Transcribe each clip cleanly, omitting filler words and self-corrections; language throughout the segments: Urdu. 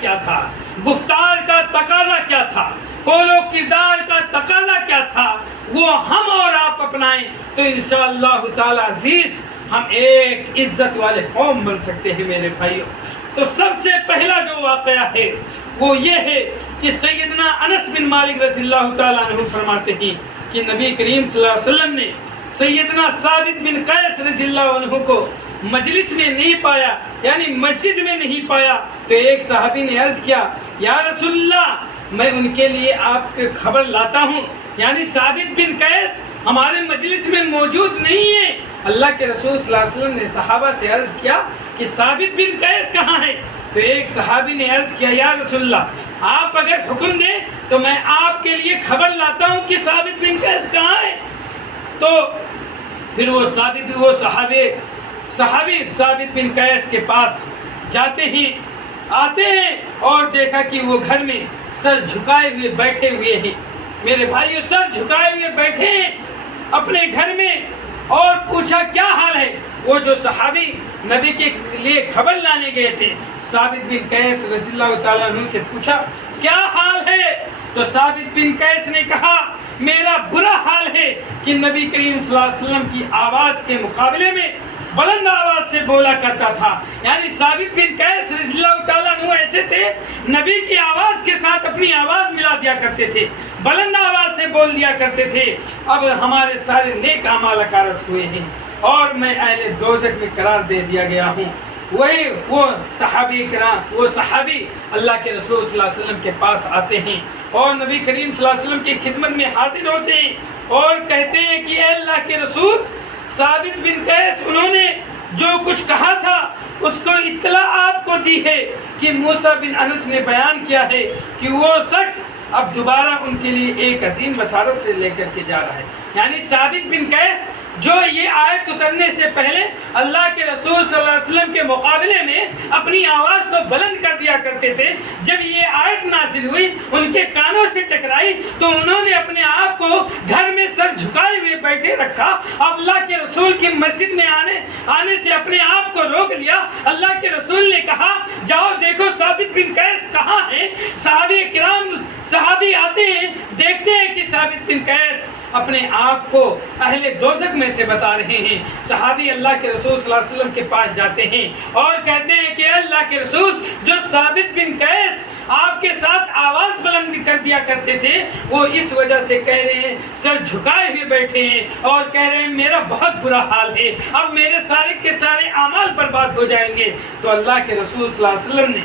کیا تھا، گفتار کا تقاضا کیا تھا، قول و کردار کا تقاضا کیا تھا، وہ ہم اور آپ اپنائیں تو انشاءاللہ تعالی عزیز ہم ایک عزت والے قوم بن سکتے ہیں میرے بھائیوں۔ تو سب سے پہلا جو واقعہ ہے وہ یہ ہے کہ سیدنا انس بن مالک رضی اللہ تعالیٰ عنہ فرماتے ہیں کہ نبی کریم صلی اللہ علیہ وسلم نے سیدنا ثابت بن قیس رضی اللہ عنہ کو مجلس میں نہیں پایا، یعنی مسجد میں نہیں پایا، تو ایک صحابی نے عرض کیا یا رسول اللہ میں ان کے لیے آپ کی خبر لاتا ہوں، یعنی ثابت بن قیس ہمارے مجلس میں موجود نہیں ہے۔ اللہ کے رسول صلی اللہ علیہ وسلم نے صحابہ سے عرض کیا کہ ثابت بن قیس کہاں ہے؟ تو ایک صحابی نے عرض کیا یا رسول اللہ آپ اگر حکم دیں تو میں آپ کے لیے خبر لاتا ہوں کہ ثابت بن قیس کہاں ہے۔ تو پھر وہ صحابی ثابت بن قیس کے پاس جاتے ہیں، آتے ہیں اور دیکھا کہ وہ گھر میں سر جھکائے ہوئے بیٹھے ہوئے ہیں۔ میرے بھائیو سر جھکائے ہوئے بیٹھے ہیں اپنے گھر میں، اور پوچھا کیا حال ہے؟ وہ جو صحابی نبی کے لیے خبر لانے گئے تھے ثابت بن قیس رضی اللہ تعالیٰ عنہ سے پوچھا کیا حال ہے؟ تو ثابت بن قیس نے کہا میرا برا حال ہے کہ نبی کریم صلی اللہ علیہ وسلم کی آواز کے مقابلے میں بلند آواز سے بولا کرتا تھا، یعنی ثابت بن قیس رضی اللہ تعالیٰ عنہ ایسے تھے نبی کی آواز کے ساتھ اپنی آواز ملا دیا کرتے تھے، بلند آواز سے بول دیا کرتے تھے۔ اب ہمارے سارے نیک اعمال اکارت ہوئے ہیں اور میں اہل دوزخ میں قرار دے دیا گیا ہوں۔ وہ صحابی اللہ کے رسول صلی اللہ علیہ وسلم کے پاس آتے ہیں اور نبی کریم صلی اللہ علیہ وسلم کی خدمت میں حاضر ہوتے ہیں اور کہتے ہیں کہ اے اللہ کے رسول ثابت بن قیس انہوں نے جو کچھ کہا تھا اس کو اطلاع آپ کو دی ہے کہ موسیٰ بن انس نے بیان کیا ہے کہ وہ شخص اب دوبارہ ان کے لیے ایک عظیم بشارت سے لے کر کے جا رہا ہے، یعنی ثابت بن قیس جو یہ آیت اترنے سے پہلے اللہ کے رسول صلی اللہ علیہ وسلم کے مقابلے میں اپنی آواز کو بلند کر دیا کرتے تھے، جب یہ آیت نازل ہوئی ان کے کانوں سے ٹکرائی تو انہوں نے اپنے آپ کو گھر میں سر جھکائے ہوئے بیٹھے رکھا، اللہ کے رسول کی مسجد میں آنے سے اپنے آپ کو روک لیا۔ اللہ کے رسول نے کہا جاؤ دیکھو ثابت بن قیس کہاں ہے۔ صحابی آتے ہیں، دیکھتے ہیں کہ ثابت بن قیس اپنے آپ کو اہل دوزخ میں سے بتا رہے ہیں۔ صحابی اللہ کے رسول صلی اللہ علیہ وسلم کے پاس جاتے ہیں اور کہتے ہیں کہ اللہ کے رسول جو ثابت بن قیس آپ کے ساتھ آواز بلند کر دیا کرتے تھے وہ اس وجہ سے کہہ رہے ہیں سر جھکائے ہوئے بیٹھے ہیں اور کہہ رہے ہیں میرا بہت برا حال ہے، اب میرے سارے کے سارے اعمال برباد ہو جائیں گے۔ تو اللہ کے رسول صلی اللہ علیہ وسلم نے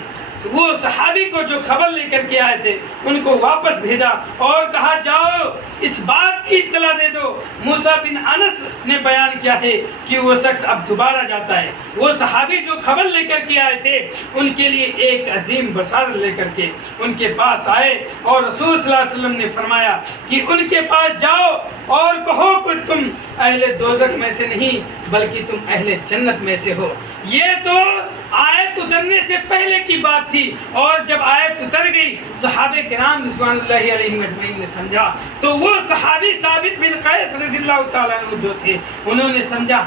وہ صحابی کو جو خبر لے کر کے آئے تھے ان کو واپس بھیجا اور کہا جاؤ اس بات کی اطلاع دے دو موسیٰ بن انس نے بیان کیا ہے کہ وہ شخص اب دوبارہ جاتا ہے۔ وہ صحابی جو خبر لے کر کے آئے تھے ان کے لیے ایک عظیم بشارت لے کر کے ان کے پاس آئے اور رسول صلی اللہ علیہ وسلم نے فرمایا کہ ان کے پاس جاؤ اور کہو کہ تم اہل دوزخ میں سے نہیں بلکہ تم اہل جنت میں سے ہو۔ یہ تو آیت اترنے سے پہلے کی بات تھی، اور جب آیت اتر گئی صحابہ کرام رضوان اللہ علیہم اجمعین نے سمجھا تو وہ صحابی ثابت بن قیس رضی اللہ تعالیٰ عنہ جو تھے انہوں نے سمجھا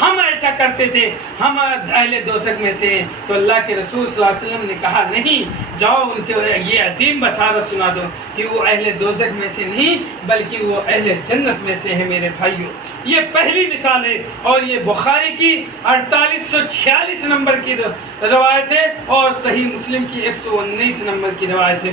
ہم ایسا کرتے تھے، ہم اہل دوزخ میں سے ہیں۔ تو اللہ کے رسول صلی اللہ علیہ وسلم نے کہا نہیں، جاؤ ان کے یہ عظیم بشارت سنا دو کہ وہ اہل دوزخ میں سے نہیں بلکہ وہ اہل جنت میں سے ہیں۔ میرے بھائیوں یہ پہلی مثال ہے اور یہ بخاری کی 4846 نمبر کی روایت ہے اور صحیح مسلم کی 119 نمبر کی روایت ہے۔